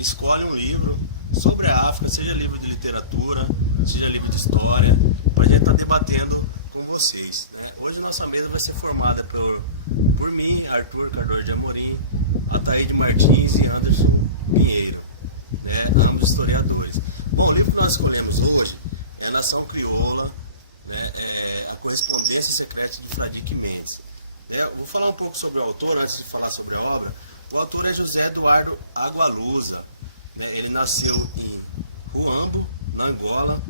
escolhe um livro sobre a África, seja livro de literatura, seja livro de história, para a gente estar debatendo com vocês, né? Hoje nossa mesa vai ser formada por mim, Arthur Cardoso de Amorim, Ataíde Martins e Anderson Pinheiro, né? Ambos historiadores. Bom, o livro que nós escolhemos hoje é Nação Crioula, né? A Correspondência Secreta de Fradique Mendes. Vou falar um pouco sobre o autor, antes de falar sobre a obra. O autor é José Eduardo Agualusa, né? Ele nasceu em Huambo, na Angola,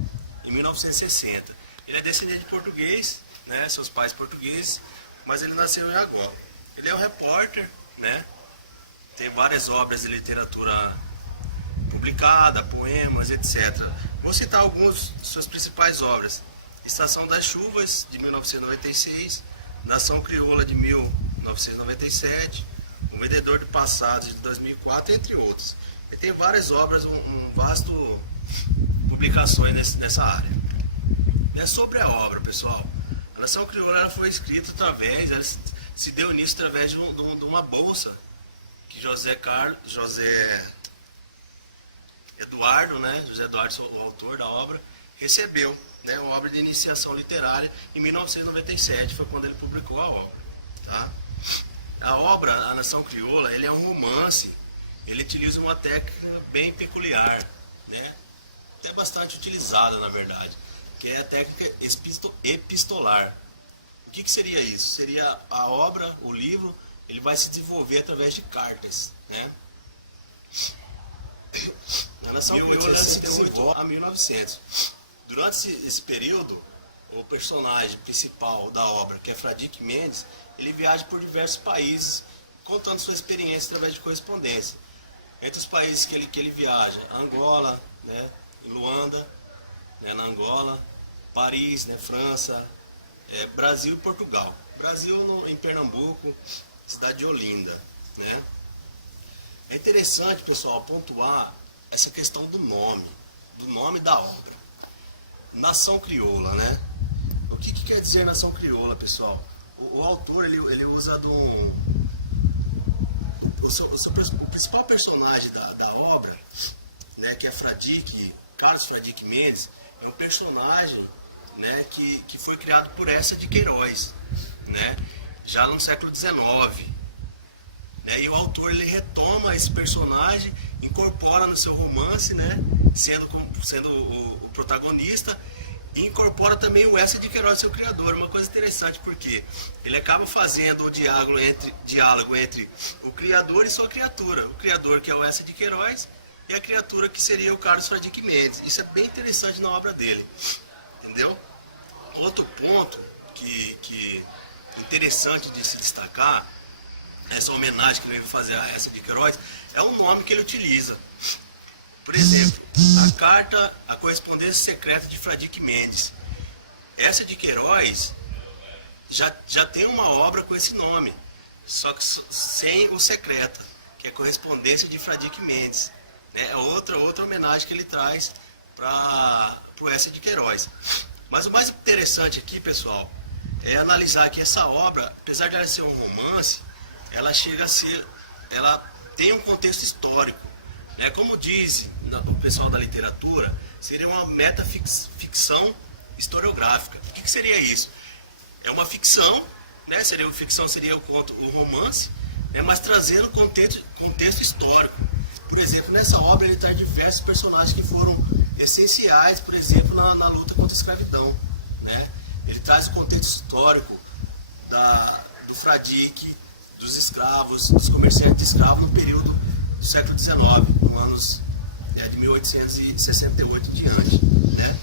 em 1960. Ele é descendente de português, né? Seus pais portugueses, mas ele nasceu em Angola. Ele é um repórter, né? Tem várias obras de literatura publicada, poemas, etc. Vou citar algumas de suas principais obras: Estação das Chuvas, de 1996, Nação Crioula, de 1997, O Vendedor de Passados, de 2004, entre outros. Ele tem várias obras, um vasto publicações nessa área. É sobre a obra, pessoal. A Nação Crioula foi escrita ela se deu início através de uma bolsa que José Eduardo, né? José Eduardo, o autor da obra, recebeu, né? Uma obra de iniciação literária em 1997, foi quando ele publicou a obra, tá? A obra, A Nação Crioula, ele é um romance, ele utiliza uma técnica bem peculiar, né? Até bastante utilizada, na verdade, que é a técnica epistolar. O que seria isso? Seria a obra, o livro, ele vai se desenvolver através de cartas, né? A Nação Crioula se desenvolve a 1900. Durante esse período, o personagem principal da obra, que é Fradique Mendes, ele viaja por diversos países, contando sua experiência através de correspondência. Entre os países que ele viaja, Angola, né, Luanda, né, na Angola, Paris, né, França, Brasil e Portugal. Brasil em Pernambuco, cidade de Olinda, né? É interessante, pessoal, pontuar essa questão do nome da obra. Nação Crioula, né? O que quer dizer Nação Crioula, pessoal? O autor, ele usa o principal personagem da obra, né, que é Carlos Fradique Mendes, é um personagem, né, que foi criado por Eça de Queiroz, né, já no século XIX. Né, e o autor, ele retoma esse personagem, incorpora no seu romance, né, sendo o protagonista, e incorpora também o Eça de Queiroz, seu criador. Uma coisa interessante, porque ele acaba fazendo o diálogo entre o criador e sua criatura. O criador, que é o Eça de Queiroz, e a criatura, que seria o Carlos Fradique Mendes. Isso é bem interessante na obra dele, entendeu? Outro ponto que interessante de se destacar, essa homenagem que ele veio fazer a Eça de Queiroz, é o nome que ele utiliza. Por exemplo, a Correspondência Secreta de Fradique Mendes. Eça de Queiroz já tem uma obra com esse nome, só que sem o secreta, que é Correspondência de Fradique Mendes. É outra homenagem que ele traz para o Eça de Queiroz. Mas o mais interessante aqui, pessoal, é analisar que essa obra, apesar de ela ser um romance, ela tem um contexto histórico. Como diz o pessoal da literatura, seria uma metaficção historiográfica. O que seria isso? É uma ficção, né? Ficção seria o romance, né? Mas trazendo contexto histórico. Por exemplo, nessa obra ele traz diversos personagens que foram essenciais, por exemplo, na luta contra a escravidão, né? Ele traz o contexto histórico do Fradique, dos escravos, dos comerciantes de escravos no período do século XIX, no anos de 1868 em diante, né?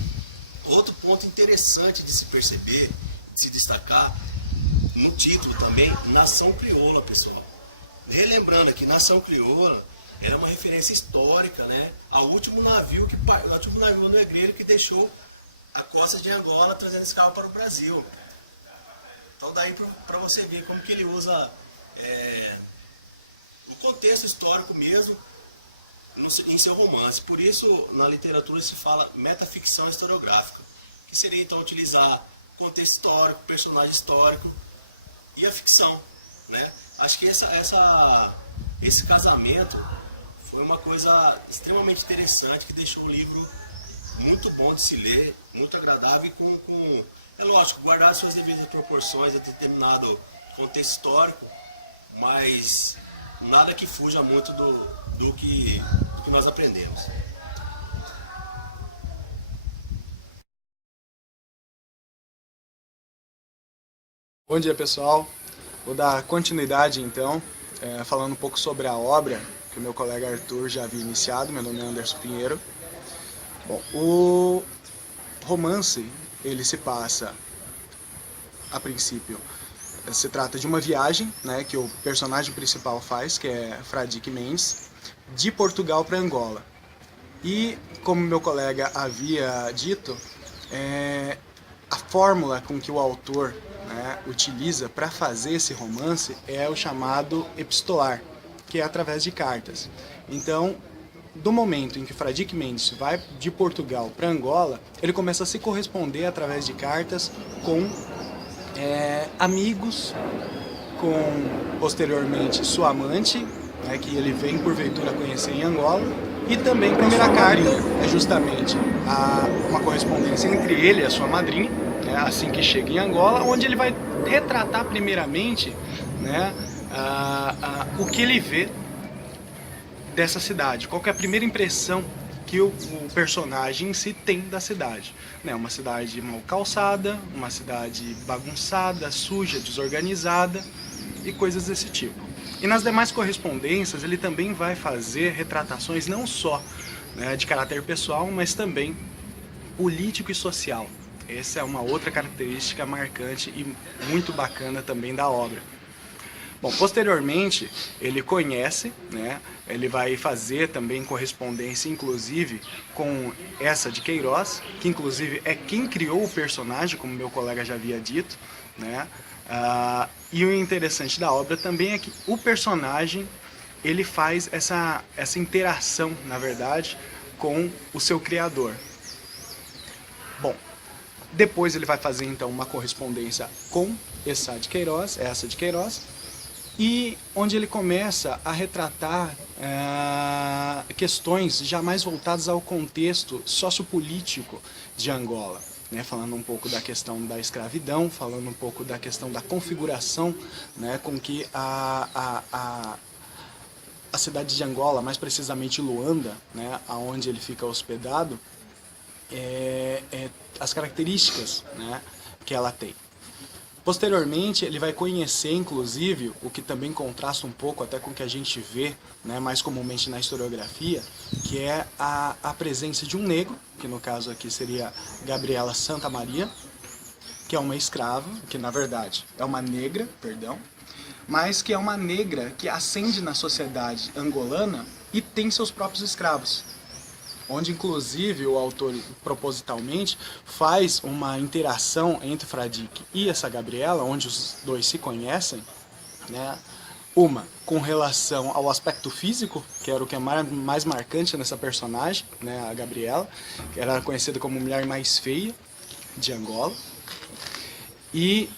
Outro ponto interessante de se perceber, de se destacar, no título também, Nação Crioula, pessoal. Relembrando que Nação Crioula era uma referência histórica, né, ao último navio negreiro que deixou a costa de Angola trazendo escravo para o Brasil. Então daí para você ver como que ele usa o contexto histórico mesmo em seu romance. Por isso, na literatura se fala metaficção historiográfica, que seria então utilizar contexto histórico, personagem histórico e a ficção, né? Acho que esse casamento foi uma coisa extremamente interessante que deixou o livro muito bom de se ler, muito agradável e é lógico, guardar suas devidas proporções em determinado contexto histórico, mas nada que fuja muito do que nós aprendemos. Bom dia, pessoal. Vou dar continuidade então, falando um pouco sobre a obra que o meu colega Arthur já havia iniciado. Meu nome é Anderson Pinheiro. Bom, o romance ele se passa, a princípio, se trata de uma viagem, né, que o personagem principal faz, que é Fradique Mendes, de Portugal para Angola. E, como meu colega havia dito, a fórmula com que o autor, né, utiliza para fazer esse romance é o chamado epistolar, que é através de cartas. Então, do momento em que Fradique Mendes vai de Portugal para Angola, ele começa a se corresponder através de cartas com amigos, com posteriormente sua amante, né, que ele vem porventura conhecer em Angola, e também a primeira carta é justamente uma correspondência entre ele e a sua madrinha, né, assim que chega em Angola, onde ele vai retratar primeiramente, né, o que ele vê dessa cidade, qual que é a primeira impressão que o personagem em si tem da cidade. Né? Uma cidade mal calçada, uma cidade bagunçada, suja, desorganizada e coisas desse tipo. E nas demais correspondências ele também vai fazer retratações não só, né, de caráter pessoal, mas também político e social. Essa é uma outra característica marcante e muito bacana também da obra. Bom, posteriormente ele conhece, né, ele vai fazer também correspondência inclusive com essa de Queiroz, que inclusive é quem criou o personagem, como meu colega já havia dito, né? E o interessante da obra também é que o personagem ele faz essa interação, na verdade, com o seu criador. Bom, depois ele vai fazer então uma correspondência com essa de Queiroz, e onde ele começa a retratar questões já mais voltadas ao contexto sociopolítico de Angola, né? Falando um pouco da questão da escravidão, falando um pouco da questão da configuração, né, com que a cidade de Angola, mais precisamente Luanda, né, aonde ele fica hospedado, as características, né, que ela tem. Posteriormente, ele vai conhecer, inclusive, o que também contrasta um pouco até com o que a gente vê, né, mais comumente na historiografia, que é a presença de um negro, que no caso aqui seria Gabriela Santa Maria, que é uma escrava, que na verdade é uma negra, perdão, mas que é uma negra que ascende na sociedade angolana e tem seus próprios escravos. Onde inclusive o autor propositalmente faz uma interação entre Fradique e essa Gabriela, onde os dois se conhecem, né? Uma com relação ao aspecto físico, que era o que é mais marcante nessa personagem, né? A Gabriela, que era conhecida como a mulher mais feia de Angola, e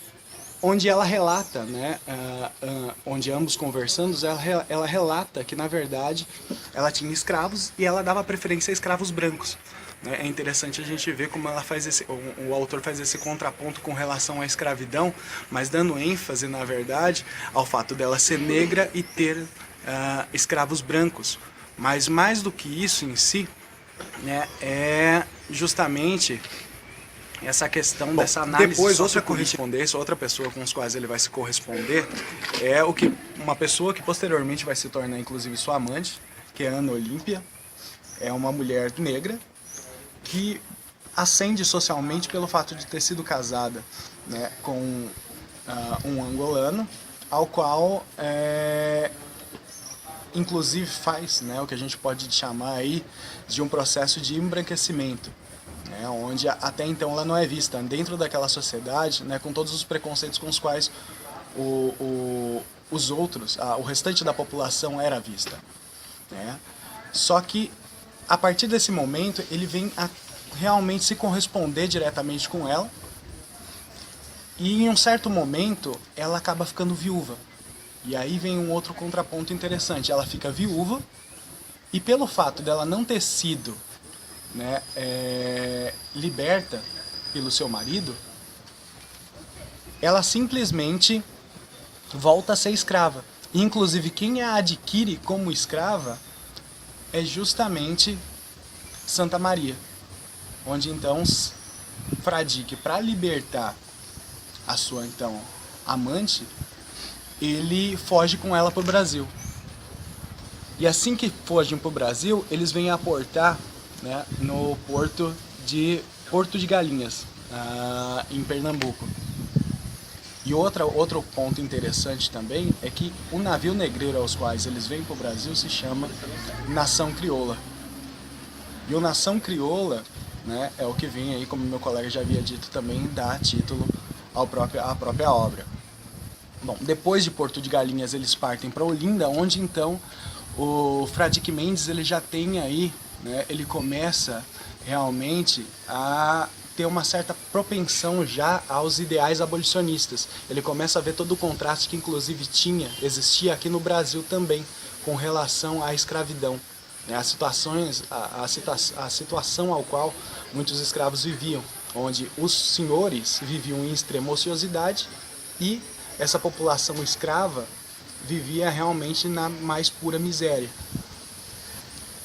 onde ela relata, né, onde ambos conversando, ela relata que na verdade ela tinha escravos e ela dava preferência a escravos brancos. É interessante a gente ver como ela faz o autor faz esse contraponto com relação à escravidão, mas dando ênfase na verdade ao fato dela ser negra e ter escravos brancos. Mas mais do que isso em si, né, é justamente essa questão dessa análise. Depois, outra correspondência, outra pessoa com os quais ele vai se corresponder é uma pessoa que posteriormente vai se tornar inclusive sua amante, que é Ana Olímpia. É uma mulher negra que ascende socialmente pelo fato de ter sido casada, né, com um angolano, ao qual inclusive faz, né, o que a gente pode chamar aí de um processo de embranquecimento. Onde até então ela não é vista dentro daquela sociedade, né, com todos os preconceitos com os quais os outros, o restante da população era vista. Né? Só que a partir desse momento ele vem a realmente se corresponder diretamente com ela, e em um certo momento ela acaba ficando viúva. E aí vem um outro contraponto interessante, ela fica viúva E pelo fato dela não ter sido, né, liberta pelo seu marido, ela simplesmente volta a ser escrava. Inclusive, quem a adquire como escrava é justamente Santa Maria, onde então Fradique, para libertar a sua então amante, ele foge com ela para o Brasil. E assim que fogem para o Brasil, eles vêm aportar, né, no Porto de Galinhas, em Pernambuco. E outro ponto interessante também é que o navio negreiro aos quais eles vêm para o Brasil se chama Nação Crioula. E o Nação Crioula, né, é o que vem aí, como meu colega já havia dito também, dar título à própria obra. Bom, depois de Porto de Galinhas eles partem para Olinda, onde então o Fradique Mendes ele já tem aí, né, ele começa realmente a ter uma certa propensão já aos ideais abolicionistas. Ele começa a ver todo o contraste que inclusive existia aqui no Brasil também, com relação à escravidão, né, a situação ao qual muitos escravos viviam, onde os senhores viviam em extrema ociosidade e essa população escrava vivia realmente na mais pura miséria.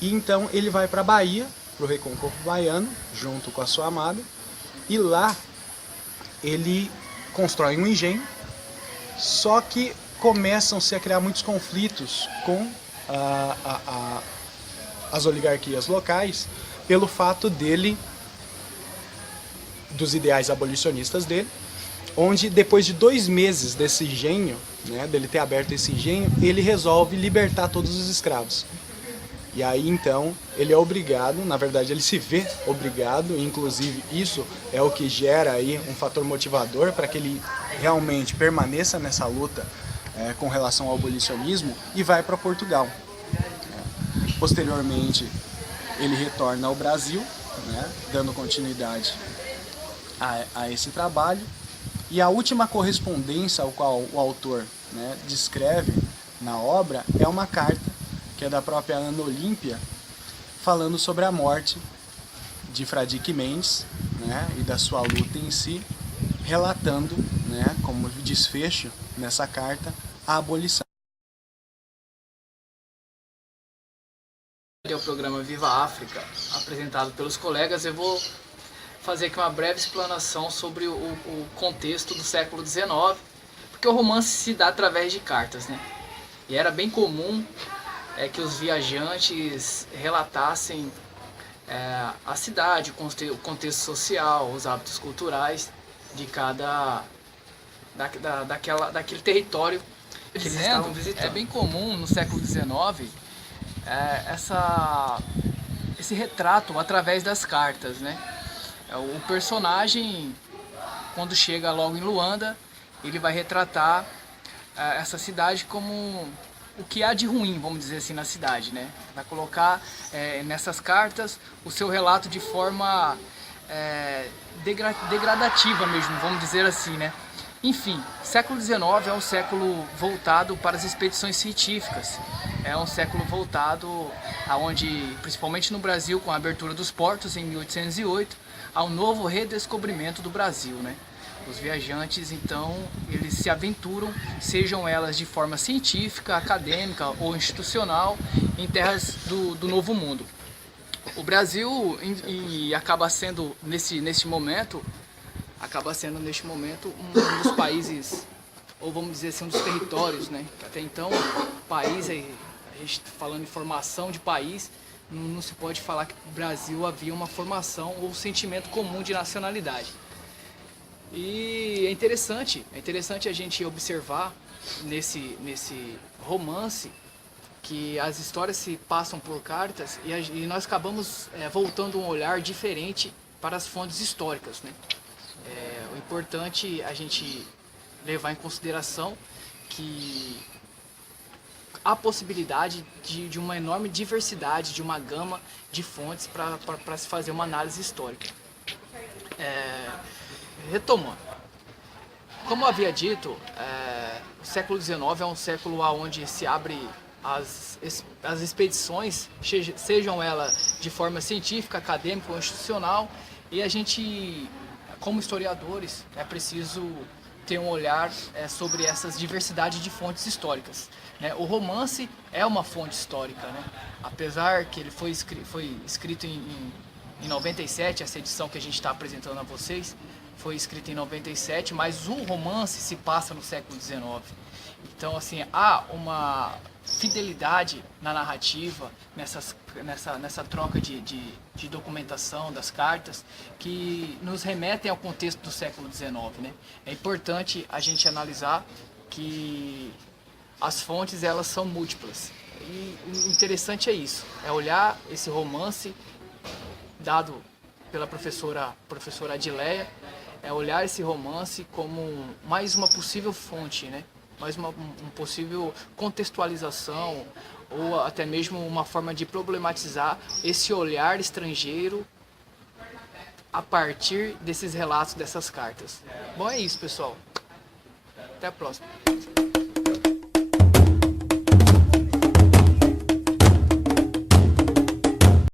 E então ele vai para a Bahia, para o Recôncavo Baiano, junto com a sua amada, e lá ele constrói um engenho, só que começam-se a criar muitos conflitos com as oligarquias locais, pelo fato dos ideais abolicionistas dele, onde depois de 2 meses desse engenho, né, dele ter aberto esse engenho, ele resolve libertar todos os escravos. E aí então ele é obrigado, na verdade ele se vê obrigado, e inclusive isso é o que gera aí um fator motivador para que ele realmente permaneça nessa luta com relação ao abolicionismo, e vai para Portugal. Posteriormente ele retorna ao Brasil, né, dando continuidade a esse trabalho. E a última correspondência ao qual o autor, né, descreve na obra é uma carta que é da própria Ana Olímpia, falando sobre a morte de Fradique Mendes, né, e da sua luta em si, relatando, né, como desfecho nessa carta a abolição. É o programa Viva África, apresentado pelos colegas. Eu vou fazer aqui uma breve explanação sobre o contexto do século XIX, porque o romance se dá através de cartas, né? E era bem comum que os viajantes relatassem a cidade, o contexto social, os hábitos culturais de daquele território que eles estavam visitando. É bem comum no século XIX esse retrato através das cartas, né? O personagem, quando chega logo em Luanda, ele vai retratar essa cidade como o que há de ruim, vamos dizer assim, na cidade, né? Vai colocar nessas cartas o seu relato de forma degradativa mesmo, vamos dizer assim, né? Enfim, século XIX é um século voltado para as expedições científicas. É um século voltado aonde, principalmente no Brasil, com a abertura dos portos em 1808, ao novo redescobrimento do Brasil, né? Os viajantes, então, eles se aventuram, sejam elas de forma científica, acadêmica ou institucional, em terras do Novo Mundo. O Brasil acaba sendo, neste momento, um dos países, ou vamos dizer assim, um dos territórios, né? Até então, o país, a gente falando em formação de país, não se pode falar que no Brasil havia uma formação ou sentimento comum de nacionalidade. E é interessante a gente observar nesse romance que as histórias se passam por cartas e nós acabamos voltando um olhar diferente para as fontes históricas, né? O importante é a gente levar em consideração que há possibilidade de uma enorme diversidade, de uma gama de fontes para se fazer uma análise histórica. Retomando, como eu havia dito, o século XIX é um século onde se abre as expedições, sejam elas de forma científica, acadêmica ou institucional, e a gente, como historiadores, é preciso ter um olhar sobre essas diversidades de fontes históricas. Né? O romance é uma fonte histórica, né? Apesar que ele foi escrito em 97, essa edição que a gente está apresentando a vocês, foi escrita em 97, mas o romance se passa no século XIX. Então, assim, há uma fidelidade na narrativa, nessa troca de documentação das cartas, que nos remetem ao contexto do século XIX. Né? É importante a gente analisar que as fontes, elas são múltiplas. E o interessante é isso, é olhar esse romance dado pela professora Adileia, é olhar esse romance como mais uma possível fonte, né? Mais uma possível contextualização ou até mesmo uma forma de problematizar esse olhar estrangeiro a partir desses relatos, dessas cartas. Bom, é isso, pessoal. Até a próxima.